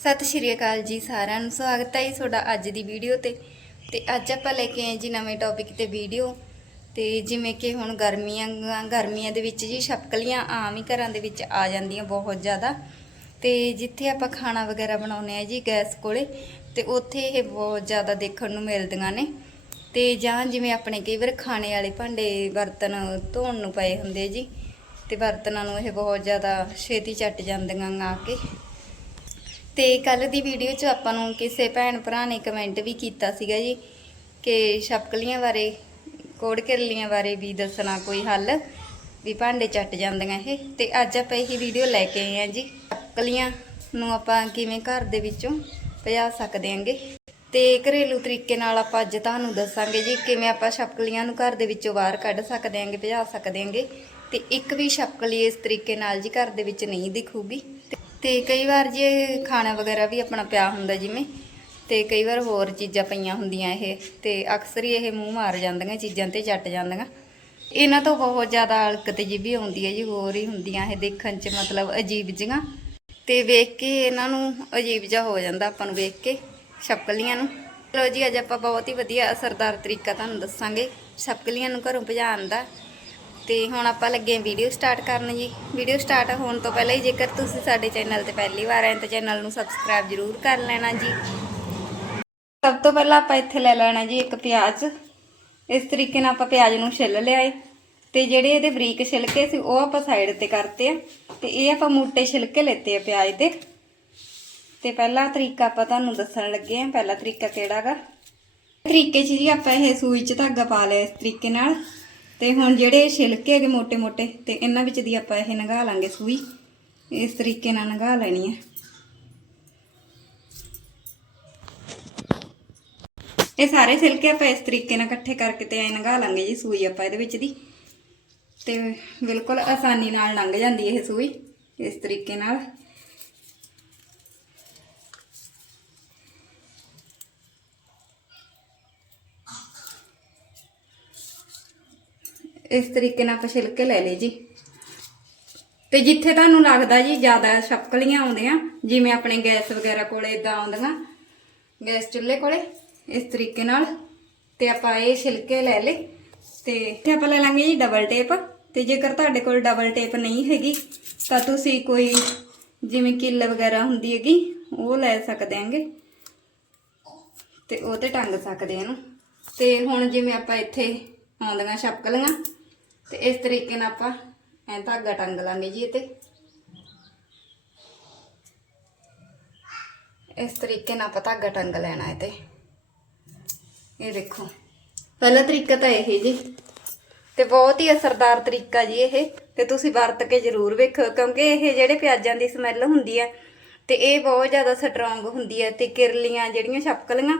ਸਤਿ ਸ਼੍ਰੀ ਅਕਾਲ ਜੀ ਸਾਰਿਆਂ ਨੂੰ। ਸਵਾਗਤ ਹੈ ਜੀ ਤੁਹਾਡਾ ਅੱਜ ਦੀ ਵੀਡੀਓ ਤੇ। ਤੇ ਅੱਜ ਆਪਾਂ ਲੈ ਕੇ ਆਏ ਜੀ ਨਵੇਂ ਟੌਪਿਕ ਤੇ ਵੀਡੀਓ। ਤੇ ਜਿਵੇਂ ਕਿ ਹੁਣ ਗਰਮੀਆਂ ਗਰਮੀਆਂ ਦੇ ਵਿੱਚ ਜੀ ਛਪਕਲੀਆਂ ਆਮ ਹੀ ਘਰਾਂ ਦੇ ਵਿੱਚ ਆ ਜਾਂਦੀਆਂ ਬਹੁਤ ਜ਼ਿਆਦਾ। ਤੇ ਜਿੱਥੇ ਆਪਾਂ ਖਾਣਾ ਵਗੈਰਾ ਬਣਾਉਂਦੇ ਆ ਜੀ ਗੈਸ ਕੋਲੇ, ਤੇ ਉੱਥੇ ਇਹ ਬਹੁਤ ਜ਼ਿਆਦਾ ਦੇਖਣ ਨੂੰ ਮਿਲਦੀਆਂ ਨੇ। ਤੇ ਜਾਂ ਜਿਵੇਂ ਆਪਣੇ ਕਈ ਵਾਰ ਖਾਣੇ ਵਾਲੇ ਭਾਂਡੇ ਬਰਤਨ ਧੋਣ ਨੂੰ ਪਏ ਹੁੰਦੇ ਜੀ। ਤੇ ਬਰਤਨਾਂ ਨੂੰ ਇਹ ਬਹੁਤ ਜ਼ਿਆਦਾ ਛੇਤੀ ਚੱਟ ਜਾਂਦੀਆਂ ਆ ਕੇ। ਤੇ ਕੱਲ ਦੀ ਵੀਡੀਓ 'ਚ ਆਪਾਂ ਨੂੰ ਕਿਸੇ ਭੈਣ ਭਰਾ ਨੇ ਕਮੈਂਟ ਵੀ ਕੀਤਾ ਸੀਗਾ ਜੀ ਕਿ ਛਪਕਲੀਆਂ ਬਾਰੇ ਕੋੜ ਕਿਰਲੀਆਂ ਬਾਰੇ ਵੀ ਦੱਸਣਾ ਕੋਈ ਹੱਲ, ਵੀ ਭਾਂਡੇ ਚੱਟ ਜਾਂਦੀਆਂ ਇਹ। ਤੇ ਅੱਜ ਆਪਾਂ ਇਹ ਵੀਡੀਓ ਲੈ ਕੇ ਆਏ ਆ ਜੀ। ਛਪਕਲੀਆਂ ਨੂੰ ਆਪਾਂ ਕਿਵੇਂ ਘਰ ਦੇ ਵਿੱਚੋਂ ਭਜਾ ਸਕਦੇ ਆਂਗੇ ਤੇ ਘਰੇਲੂ ਤਰੀਕੇ ਨਾਲ ਆਪਾਂ ਅੱਜ ਤੁਹਾਨੂੰ ਦੱਸਾਂਗੇ ਜੀ ਕਿਵੇਂ ਆਪਾਂ ਛਪਕਲੀਆਂ ਨੂੰ ਘਰ ਦੇ ਵਿੱਚੋਂ ਬਾਹਰ ਕੱਢ ਸਕਦੇ ਆਂਗੇ ਭਜਾ ਸਕਦੇ ਆਂਗੇ ਤੇ ਇੱਕ ਵੀ ਛਪਕਲੀ ਇਸ ਤਰੀਕੇ ਨਾਲ ਜੀ ਘਰ ਦੇ ਵਿੱਚ ਨਹੀਂ ਦਿਖੂਗੀ। ਤੇ- ਕਈ ਵਾਰ ਜੇ ਇਹ ਖਾਣਾ ਵਗੈਰਾ ਵੀ ਆਪਣਾ ਪਿਆ ਹੁੰਦਾ ਜਿਵੇਂ, ਤੇ ਕਈ ਵਾਰ ਹੋਰ ਚੀਜ਼ਾਂ ਪਈਆਂ ਹੁੰਦੀਆਂ ਇਹ, ਤੇ ਅਕਸਰ ਹੀ ਇਹ ਮੂੰਹ ਮਾਰ ਜਾਂਦੀਆਂ ਚੀਜ਼ਾਂ ਤੇ ਚੱਟ ਜਾਂਦੀਆਂ। ਇਹਨਾਂ ਤੋਂ ਬਹੁਤ ਜ਼ਿਆਦਾ ਅਲਕਤ ਜੀ ਵੀ ਆਉਂਦੀ ਹੈ ਜੀ, ਹੋਰ ਹੀ ਹੁੰਦੀਆਂ ਇਹ ਦੇਖਣ 'ਚ ਮਤਲਬ ਅਜੀਬ ਜਿਹੀਆਂ। ਤੇ ਵੇਖ ਕੇ ਇਹਨਾਂ ਨੂੰ ਅਜੀਬ ਜਿਹਾ ਹੋ ਜਾਂਦਾ ਆਪਾਂ ਨੂੰ ਵੇਖ ਕੇ, ਛਪਕਲੀਆਂ ਨੂੰ। ਚਲੋ ਜੀ, ਅੱਜ ਆਪਾਂ ਬਹੁਤ ਹੀ ਵਧੀਆ ਅਸਰਦਾਰ ਤਰੀਕਾ ਤੁਹਾਨੂੰ ਦੱਸਾਂਗੇ। ਛਪਕਲੀਆਂ ਨੂੰ ਘਰੋਂ ਭਜਾਉਣ ਦਾ ਤੇ ਹੁਣ ਆਪਾਂ ਲੱਗੇ ਹਾਂ ਵੀਡੀਓ ਸਟਾਰਟ ਕਰਨ ਜੀ। ਵੀਡੀਓ ਸਟਾਰਟ ਹੋਣ ਤੋਂ ਪਹਿਲਾਂ ਹੀ ਜੇਕਰ ਤੁਸੀਂ ਸਾਡੇ ਚੈਨਲ ਤੇ ਪਹਿਲੀ ਵਾਰ ਆਏ ਤਾਂ ਚੈਨਲ ਨੂੰ ਸਬਸਕ੍ਰਾਈਬ ਜ਼ਰੂਰ ਕਰ ਲੈਣਾ ਜੀ। ਸਭ ਤੋਂ ਪਹਿਲਾਂ ਆਪਾਂ ਇੱਥੇ ਲੈ ਲੈਣਾ ਜੀ ਇੱਕ ਪਿਆਜ਼। ਇਸ ਤਰੀਕੇ ਨਾਲ ਆਪਾਂ ਪਿਆਜ਼ ਨੂੰ ਛਿੱਲ ਲਿਆ ਏ। ਤੇ ਜਿਹੜੇ ਇਹਦੇ ਬਰੀਕ ਛਿਲਕੇ ਸੀ, ਉਹ ਆਪਾਂ ਸਾਈਡ ਤੇ ਕਰਤੇ ਆ। ਤੇ ਇਹ ਆਪਾਂ ਮੋਟੇ ਛਿਲਕੇ ਲੈਤੇ ਆ ਪਿਆਜ਼ ਦੇ। ਤੇ ਪਹਿਲਾ ਤਰੀਕਾ ਆਪਾਂ ਤੁਹਾਨੂੰ ਦੱਸਣ ਲੱਗੇ ਆ ਪਹਿਲਾ ਤਰੀਕਾ ਕਿਹੜਾਗਾ ਤਰੀਕੇ 'ਚ ਜੀ ਆਪਾਂ ਇਹ ਸੂਈ 'ਚ ਧਾਗਾ ਪਾ ਲਿਆ ਇਸ ਤਰੀਕੇ ਨਾਲ। ਤੇ ਹੁਣ ਜਿਹੜੇ ਛਿਲਕੇ ਹੈਗੇ ਮੋਟੇ ਮੋਟੇ, ਤੇ ਇਹਨਾਂ ਵਿੱਚ ਦੀ ਆਪਾਂ ਇਹ ਨਗਾ ਲਾਂਗੇ ਸੂਈ। ਇਸ ਤਰੀਕੇ ਨਾਲ ਨਗਾ ਲੈਣੀ ਹੈ ਇਹ ਸਾਰੇ ਸਿਲਕੇ ਆਪਾਂ ਇਸ ਤਰੀਕੇ ਨਾਲ ਇਕੱਠੇ ਕਰਕੇ ਤੇ ਐ ਨਗਾ ਲਾਂਗੇ ਜੀ ਸੂਈ ਆਪਾਂ ਇਹਦੇ ਵਿੱਚ ਦੀ। ਤੇ ਬਿਲਕੁਲ ਆਸਾਨੀ ਨਾਲ ਲੰਘ ਜਾਂਦੀ ਇਹ ਸੂਈ ਇਸ ਤਰੀਕੇ ਨਾਲ। ਇਸ ਤਰੀਕੇ ਨਾਲ ਆਪਾਂ ਛਿਲਕੇ ਲੈ ਲਏ ਜੀ। ਤੇ ਜਿੱਥੇ ਤੁਹਾਨੂੰ ਲੱਗਦਾ ਜੀ ਜ਼ਿਆਦਾ ਛਪਕਲੀਆਂ ਆਉਂਦੀਆਂ, ਜਿਵੇਂ ਆਪਣੇ ਗੈਸ ਵਗੈਰਾ ਕੋਲੇ ਇਦਾਂ ਆਉਂਦੀਆਂ, ਗੈਸ ਚੁੱਲ੍ਹੇ ਕੋਲੇ, ਇਸ ਤਰੀਕੇ ਨਾਲ ਤੇ ਆਪਾਂ ਇਹ ਛਿਲਕੇ ਲੈ ਲਏ ਤੇ ਇੱਥੇ ਆਪਾਂ ਲੈ ਲਾਂਗੇ ਜੀ ਡਬਲ ਟੇਪ ਤੇ ਜੇਕਰ ਤੁਹਾਡੇ ਕੋਲ ਡਬਲ ਟੇਪ ਨਹੀਂ ਹੈਗੀ, ਤਾਂ ਤੁਸੀਂ ਕੋਈ ਜਿਵੇਂ ਕਿੱਲ ਵਗੈਰਾ ਹੁੰਦੀ ਹੈਗੀ, ਉਹ ਲੈ ਸਕਦੇ ਆਂਗੇ ਤੇ ਉਹ ਤੇ ਟੰਗ ਸਕਦੇ ਇਹਨੂੰ। ਤੇ ਹੁਣ ਜਿਵੇਂ ਆਪਾਂ ਇੱਥੇ ਆਉਂਦੀਆਂ ਛਪਕਲੀਆਂ ਤੇ ਇਸ ਤਰੀਕੇ ਨਾਲ ਆਪਾਂ ਐ ਧਾਗਾ ਟੰਗ ਲਾਂਗੇ ਜੀ ਇਹ ਤੇ ਇਸ ਤਰੀਕੇ ਨਾਲ ਆਪਾਂ ਧਾਗਾ ਟੰਗ ਲੈਣਾ ਹੈ ਤੇ ਇਹ ਦੇਖੋ, ਪਹਿਲਾ ਤਰੀਕਾ ਤਾਂ ਇਹ ਜੀ। ਤੇ ਬਹੁਤ ਹੀ ਅਸਰਦਾਰ ਤਰੀਕਾ ਜੀ ਇਹ, ਤੇ ਤੁਸੀਂ ਵਰਤ ਕੇ ਜ਼ਰੂਰ ਵੇਖੋ, ਕਿਉਂਕਿ ਇਹ ਜਿਹੜੇ ਪਿਆਜ਼ਾਂ ਦੀ ਸਮੈਲ ਹੁੰਦੀ ਹੈ, ਤੇ ਇਹ ਬਹੁਤ ਜ਼ਿਆਦਾ ਸਟਰੋਂਗ ਹੁੰਦੀ ਹੈ, ਤੇ ਕਿਰਲੀਆਂ ਜਿਹੜੀਆਂ ਛਪਕਲੀਆਂ,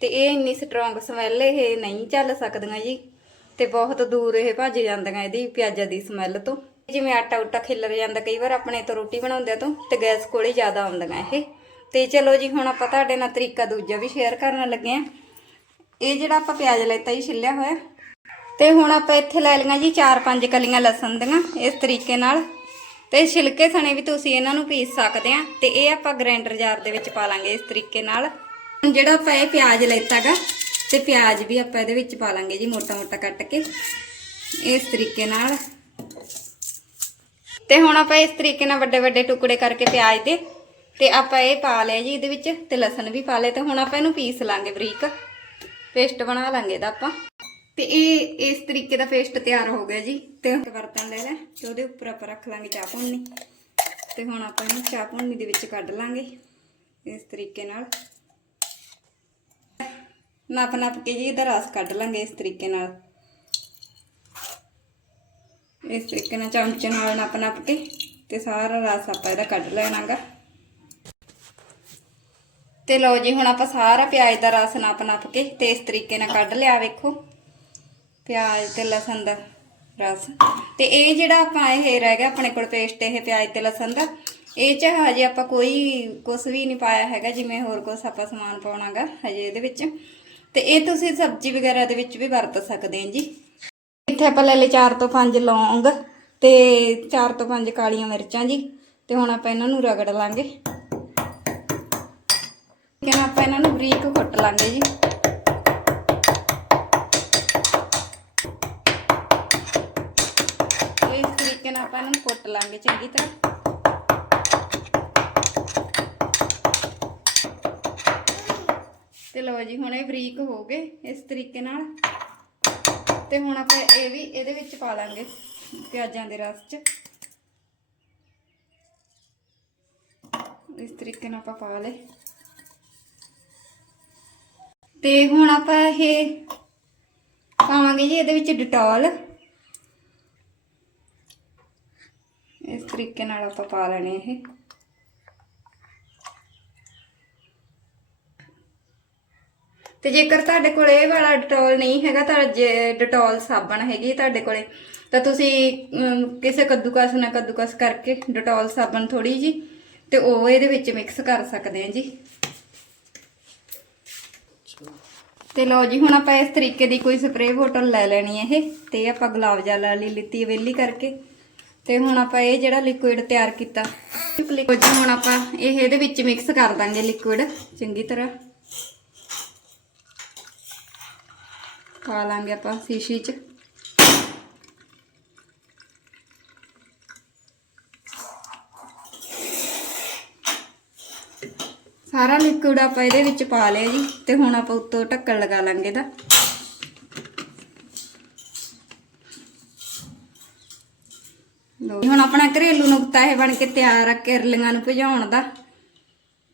ਤੇ ਇਹ ਇੰਨੀ ਸਟਰੋਂਗ ਸਮੈਲ ਇਹ ਨਹੀਂ ਚੱਲ ਸਕਦੀਆਂ ਜੀ। ਤੇ ਬਹੁਤ ਦੂਰ ਇਹ ਭੱਜ ਜਾਂਦੀਆਂ ਇਹਦੀ ਪਿਆਜ਼ਾਂ ਦੀ ਸਮੈਲ ਤੋਂ। ਜਿਵੇਂ ਆਟਾ ਉਟਾ ਖਿਲਰ ਜਾਂਦਾ, ਕਈ ਵਾਰ ਆਪਣੇ ਤੋਂ ਰੋਟੀ ਬਣਾਉਂਦੇ ਤੋਂ ਤੇ ਗੈਸ ਕੋਲੇ ਜ਼ਿਆਦਾ ਆਉਂਦੀਆਂ ਇਹ। ਤੇ ਚਲੋ ਜੀ, ਹੁਣ ਆਪਾਂ ਤੁਹਾਡੇ ਨਾਲ ਤਰੀਕਾ ਦੂਜਾ ਵੀ ਸ਼ੇਅਰ ਕਰਨ ਲੱਗੇ ਆ ਇਹ ਜਿਹੜਾ ਆਪਾਂ ਪਿਆਜ਼ ਲੈਤਾ ਜੀ, ਛਿੱਲਿਆ ਹੋਇਆ। ਤੇ ਹੁਣ ਆਪਾਂ ਇੱਥੇ ਲੈ ਲਈਆਂ ਜੀ 4-5 ਕਲੀਆਂ ਲਸਣ ਦੀਆਂ, ਇਸ ਤਰੀਕੇ ਨਾਲ। ਤੇ ਛਿਲਕੇ ਸਣੇ ਵੀ ਤੁਸੀਂ ਇਹਨਾਂ ਨੂੰ ਪੀਸ ਸਕਦੇ ਆ ਤੇ ਇਹ ਆਪਾਂ ਗ੍ਰਾਈਂਡਰ ਜਾਰ ਦੇ ਵਿੱਚ ਪਾ ਲਾਂਗੇ ਇਸ ਤਰੀਕੇ ਨਾਲ। ਹੁਣ ਜਿਹੜਾ ਆਪਾਂ ਇਹ ਪਿਆਜ਼ ਲੈਤਾਗਾ ਤੇ ਪਿਆਜ਼ ਵੀ ਆਪਾਂ ਇਹਦੇ ਵਿੱਚ ਪਾ ਲਾਂਗੇ ਜੀ ਮੋਟਾ-ਮੋਟਾ ਕੱਟ ਕੇ। ਇਸ ਤਰੀਕੇ ਨਾਲ। ਤੇ ਹੁਣ ਆਪਾਂ ਇਸ ਤਰੀਕੇ ਨਾਲ ਵੱਡੇ-ਵੱਡੇ ਟੁਕੜੇ ਕਰਕੇ ਪਿਆਜ਼ ਦੇ ਤੇ ਆਪਾਂ ਇਹ ਪਾ ਲਿਆ ਜੀ ਇਹਦੇ ਵਿੱਚ ਤੇ ਲਸਣ ਵੀ ਪਾ ਲਿਆ ਤੇ ਹੁਣ ਆਪਾਂ ਇਹਨੂੰ ਪੀਸ ਲਾਂਗੇ ਬਰੀਕ। ਪੇਸਟ ਬਣਾ ਲਾਂਗੇ ਇਹਦਾ ਆਪਾਂ। ਤੇ ਇਹ ਇਸ ਤਰੀਕੇ ਦਾ ਪੇਸਟ ਤਿਆਰ ਹੋ ਗਿਆ ਜੀ। ਤੇ ਬਰਤਨ ਲੈ ਲੈ ਤੇ ਉਹਦੇ ਉੱਪਰ ਆਪਾਂ ਰੱਖ ਲਾਂਗੇ ਚਾਹ ਭੁੰਨੀ। ਤੇ ਹੁਣ ਆਪਾਂ ਇਹਨੂੰ ਚਾਹ ਭੁੰਨੀ ਦੇ ਵਿੱਚ ਕੱਢ ਲਾਂਗੇ ਇਸ ਤਰੀਕੇ ਨਾਲ। ਨੱਪ ਨੱਪ ਕੇ ਜੀ ਇਹਦਾ ਰਸ ਕੱਢ ਲਾਂਗੇ ਇਸ ਤਰੀਕੇ ਨਾਲ। ਇਸ ਤਰੀਕੇ ਨਾਲ ਚਮਚੇ ਨਾਲ ਨੱਪ ਨੱਪ ਕੇ ਤੇ ਸਾਰਾ ਰਸ ਆਪਾਂ ਇਹਦਾ ਕੱਢ ਲੈਣਾਗਾ। ਤੇ ਲਓ ਜੀ, ਹੁਣ ਆਪਾਂ ਸਾਰਾ ਪਿਆਜ਼ ਦਾ ਰਸ ਨੱਪ ਨੱਪ ਕੇ ਤੇ ਇਸ ਤਰੀਕੇ ਨਾਲ ਕੱਢ ਲਿਆ ਵੇਖੋ। ਪਿਆਜ਼ ਤੇ ਲਸਣ ਦਾ ਰਸ। ਤੇ ਇਹ ਜਿਹੜਾ ਆਪਾਂ ਇਹ ਰਹਿ ਗਿਆ ਆਪਣੇ ਕੋਲ ਪੇਸਟ ਇਹ ਪਿਆਜ਼ ਤੇ ਲਸਣ ਦਾ, ਇਹ ਚ ਹਜੇ ਆਪਾਂ ਕੋਈ ਕੁਝ ਵੀ ਨਹੀਂ ਪਾਇਆ ਹੈਗਾ, ਜਿਵੇਂ ਹੋਰ ਕੁਝ ਆਪਾਂ ਸਮਾਨ ਪਾਉਣਾਗਾ ਹਜੇ ਇਹਦੇ ਵਿੱਚ। ਤੇ ਇਹ ਤੁਸੀਂ ਸਬਜ਼ੀ ਵਗੈਰਾ ਦੇ ਵਿੱਚ ਵੀ ਵਰਤ ਸਕਦੇ ਹੋ ਜੀ। ਇੱਥੇ ਆਪਾਂ ਲੈ ਲਏ 4 ਤੋਂ 5 ਲੌਂਗ ਤੇ 4 ਤੋਂ 5 ਕਾਲੀਆਂ ਮਿਰਚਾਂ ਜੀ, ਤੇ ਹੁਣ ਆਪਾਂ ਇਹਨਾਂ ਨੂੰ ਰਗੜ ਲਾਂਗੇ। ਕਿ ਆਪਾਂ ਇਹਨਾਂ ਨੂੰ ਬਰੀਕ ਕੁੱਟ ਲਾਂਗੇ ਜੀ। ਇਸ ਤਰੀਕੇ ਨਾਲ ਆਪਾਂ ਇਹਨਾਂ ਨੂੰ ਕੁੱਟ ਲਾਂਗੇ ਚੰਗੀ ਤਰ੍ਹਾਂ। ਤੇ ਲਓ ਜੀ, ਹੁਣ ਇਹ ਬਰੀਕ ਹੋ ਗਏ ਇਸ ਤਰੀਕੇ ਨਾਲ। ਤੇ ਹੁਣ ਆਪਾਂ ਇਹ ਵੀ ਇਹਦੇ ਵਿੱਚ ਪਾ ਲਾਂਗੇ ਪਿਆਜ਼ਾਂ ਦੇ ਰਸ 'ਚ। ਇਸ ਤਰੀਕੇ ਨਾਲ ਆਪਾਂ ਪਾ ਲਏ। ਤੇ ਹੁਣ ਆਪਾਂ ਇਹ ਪਾਵਾਂਗੇ ਜੀ ਇਹਦੇ ਵਿੱਚ ਡਿਟੋਲ। ਇਸ ਤਰੀਕੇ ਨਾਲ ਆਪਾਂ ਪਾ ਲੈਣੇ ਇਹ। ਤੇ ਜੇਕਰ ਤੁਹਾਡੇ ਕੋਲ ਇਹ ਵਾਲਾ ਡਟੋਲ ਨਹੀਂ ਹੈਗਾ ਤਾਂ ਜੇ ਡਟੋਲ ਸਾਬਣ ਹੈਗੀ ਤੁਹਾਡੇ ਕੋਲੇ ਤਾਂ ਤੁਸੀਂ ਕਿਸੇ ਕੱਦੂਕਸ ਨਾਲ ਕੱਦੂਕਸ ਕਰਕੇ ਡਟੋਲ ਸਾਬਣ ਥੋੜੀ ਜੀ ਤੇ ਉਹ ਇਹਦੇ ਵਿੱਚ ਮਿਕਸ ਕਰ ਸਕਦੇ ਹਾਂ ਜੀ ਤੇ ਲਓ ਜੀ ਹੁਣ ਆਪਾਂ ਇਸ ਤਰੀਕੇ ਦੀ ਕੋਈ ਸਪਰੇਅ ਬੋਟਲ ਲੈ ਲੈਣੀ ਹੈ ਇਹ ਤੇ ਆਪਾਂ ਗੁਲਾਬ ਜਲ ਵਾਲੀ ਲਿੱਤੀ ਵੇਲੀ ਕਰਕੇ ਤੇ ਹੁਣ ਆਪਾਂ ਇਹ ਜਿਹੜਾ ਲਿਕੁਇਡ ਤਿਆਰ ਕੀਤਾ ਲਿਕੁਇਡ ਹੁਣ ਆਪਾਂ ਇਹ ਇਹਦੇ ਵਿੱਚ ਮਿਕਸ ਕਰ ਦਾਂਗੇ ਲਿਕੁਇਡ ਚੰਗੀ ਤਰ੍ਹਾਂ ਪਾ ਲਾਂਗੇ ਆਪਾਂ ਸ਼ੀਸ਼ੀ 'ਚ ਸਾਰਾ ਲਿਕੁਇਡ ਆਪਾਂ ਇਹਦੇ ਵਿੱਚ ਪਾ ਲਿਆ ਜੀ, ਤੇ ਹੁਣ ਆਪਾਂ ਉੱਤੋਂ ਢੱਕਣ ਲਗਾ ਲਾਂਗੇ ਇਹਦਾ। ਹੁਣ ਆਪਣਾ ਘਰੇਲੂ ਨੁਕਤਾ ਇਹ ਬਣ ਕੇ ਤਿਆਰ ਆ, ਕਿਰਲੀਆਂ ਨੂੰ ਭਜਾਉਣ ਦਾ।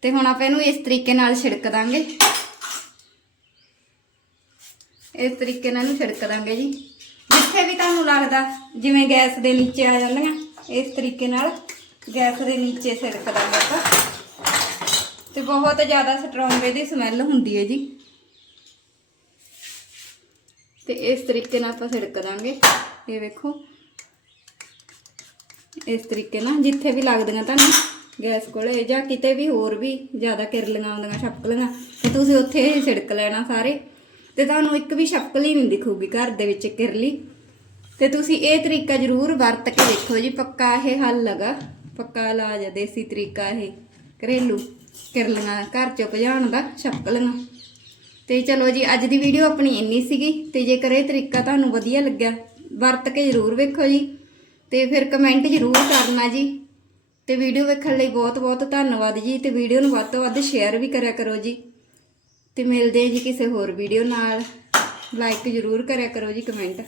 ਤੇ ਹੁਣ ਆਪਾਂ ਇਹਨੂੰ ਇਸ ਤਰੀਕੇ ਨਾਲ ਛਿੜਕ ਦਾਂਗੇ। ਇਸ ਤਰੀਕੇ ਨਾਲ ਇਹਨੂੰ ਛਿੜਕ ਦਾਂਗੇ ਜੀ। ਜਿੱਥੇ ਵੀ ਤੁਹਾਨੂੰ ਲੱਗਦਾ, ਜਿਵੇਂ ਗੈਸ ਦੇ ਨੀਚੇ ਆ ਜਾਂਦੀਆਂ, ਇਸ ਤਰੀਕੇ ਨਾਲ ਗੈਸ ਦੇ ਨੀਚੇ ਛਿੜਕ ਦਾਂਗੇ ਆਪਾਂ। ਤੇ ਬਹੁਤ ਜ਼ਿਆਦਾ ਸਟਰੋਂਗ ਇਹਦੀ ਸਮੈਲ ਹੁੰਦੀ ਹੈ ਜੀ। ਤੇ ਇਸ ਤਰੀਕੇ ਨਾਲ ਆਪਾਂ ਛਿੜਕ ਦਾਂਗੇ। ਇਹ ਵੇਖੋ। ਇਸ ਤਰੀਕੇ ਨਾਲ ਜਿੱਥੇ ਵੀ ਲੱਗਦੀਆਂ ਤੁਹਾਨੂੰ ਗੈਸ ਕੋਲੇ, ਜਾਂ ਕਿਤੇ ਵੀ ਹੋਰ ਵੀ ਜ਼ਿਆਦਾ ਕਿਰਲੀਆਂ ਆਉਂਦੀਆਂ ਛਪਕਲੀਆਂ ਤੇ ਤੁਸੀਂ ਉੱਥੇ ਇਹ ਛਿੜਕ ਲੈਣਾ ਸਾਰੇ। ਤੇ ਤੁਹਾਨੂੰ ਇੱਕ ਵੀ ਛਪਕਲੀ ਨਹੀਂ ਦਿਖੂਗੀ ਘਰ ਦੇ ਵਿੱਚ ਕਿਰਲੀ। ਤੇ ਤੁਸੀਂ ਇਹ ਤਰੀਕਾ ਜ਼ਰੂਰ ਵਰਤ ਕੇ ਦੇਖੋ ਜੀ, ਪੱਕਾ ਇਹ ਹੱਲ ਲਗਾ ਪੱਕਾ ਇਲਾਜ ਹੈ, ਦੇਸੀ ਤਰੀਕਾ ਇਹ, ਘਰੇਲੂ ਕਿਰਲੀਆਂ, ਘਰ ਚ ਭਜਾਉਣ ਦਾ ਛਪਕਲੀਆਂ ਤੇ ਚਲੋ ਜੀ, ਅੱਜ ਦੀ ਵੀਡੀਓ ਆਪਣੀ ਇੰਨੀ ਸੀਗੀ, ਤੇ ਜੇਕਰ ਇਹ ਤਰੀਕਾ ਤੁਹਾਨੂੰ ਵਧੀਆ ਲੱਗਿਆ, ਵਰਤ ਕੇ ਜ਼ਰੂਰ ਵੇਖੋ ਜੀ। ਤੇ ਫਿਰ ਕਮੈਂਟ ਜ਼ਰੂਰ ਕਰਨਾ ਜੀ। ਤੇ ਵੀਡੀਓ ਵੇਖਣ ਲਈ ਬਹੁਤ ਬਹੁਤ ਧੰਨਵਾਦ ਜੀ, ਤੇ ਵੀਡੀਓ ਨੂੰ ਵੱਧ ਤੋਂ ਵੱਧ ਸ਼ੇਅਰ ਵੀ ਕਰਿਆ ਕਰੋ ਜੀ। ਤੇ ਮਿਲਦੇ ਹਾਂ ਜੀ ਕਿਸੇ ਹੋਰ ਵੀਡੀਓ ਨਾਲ। ਲਾਈਕ ਜ਼ਰੂਰ ਕਰਿਆ ਕਰੋ ਜੀ ਕਮੈਂਟ